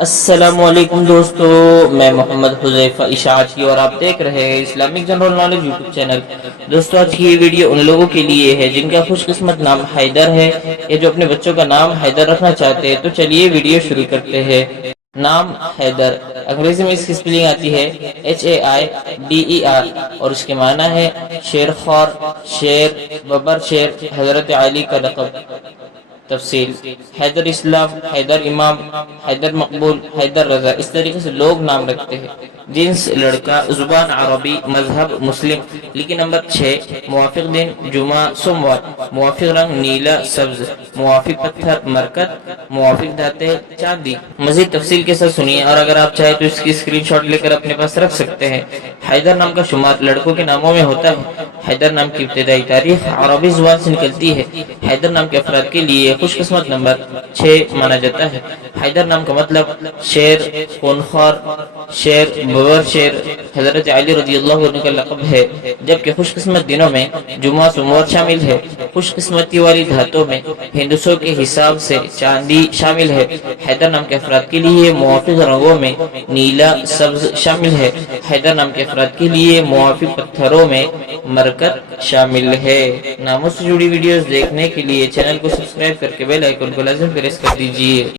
السلام علیکم دوستو، میں محمد حذیفہ اشاعتی اور آپ دیکھ رہے ہیں Islamic general knowledge YouTube channel. دوستو آج کی یہ ویڈیو ان لوگوں کے لیے ہے جن کا خوش قسمت نام حیدر ہے یا جو اپنے بچوں کا نام حیدر رکھنا چاہتے ہیں۔ تو چلیے ویڈیو شروع کرتے ہیں۔ نام حیدر، انگریزی میں اس کی سپیلنگ آتی ہے HAIDER اور اس کے معنی ہے شیر خوار، شیر، ببر شیر، حضرت علی کا لقب۔ تفصیل: حیدر اسلام، حیدر امام، حیدر مقبول، حیدر رضا، اس طریقے سے لوگ نام رکھتے ہیں۔ جنس لڑکا، زبان عربی، مذہب مسلم۔ لیکن نمبر 6، موافق دن جمعہ سوموار، موافق رنگ نیلا سبز، موافق پتھر مرکت، موافق دھاتیں چاندی۔ مزید تفصیل کے ساتھ سنیے، اور اگر آپ چاہیں تو اس کی اسکرین شاٹ لے کر اپنے پاس رکھ سکتے ہیں۔ حیدر نام کا شمار لڑکوں کے ناموں میں ہوتا ہے۔ حیدر نام کی ابتدائی تاریخ عربی زبان سے نکلتی ہے۔ حیدر نام کے افراد کے لیے خوش قسمت نمبر 6 مانا جاتا ہے۔ حیدر نام کا مطلب شیر، خونخوار، شیر، ببر شیر، حضرت علی رضی اللہ عنہ کا لقب ہے، جبکہ خوش قسمت دنوں میں جمعہ سوموار شامل ہے۔ خوش قسمتی والی دھاتوں میں ہندسوں کے حساب سے چاندی شامل ہے۔ حیدر نام کے افراد کے لیے موافق رنگوں میں نیلا سبز شامل ہے۔ حیدر نام کے افراد کے لیے موافق پتھروں میں مرکت شامل ہے۔ ناموں سے جڑی ویڈیوز دیکھنے کے لیے چینل کو سبسکرائب کر کے بیل آئیکن کو لازم پریس کر دیجیے۔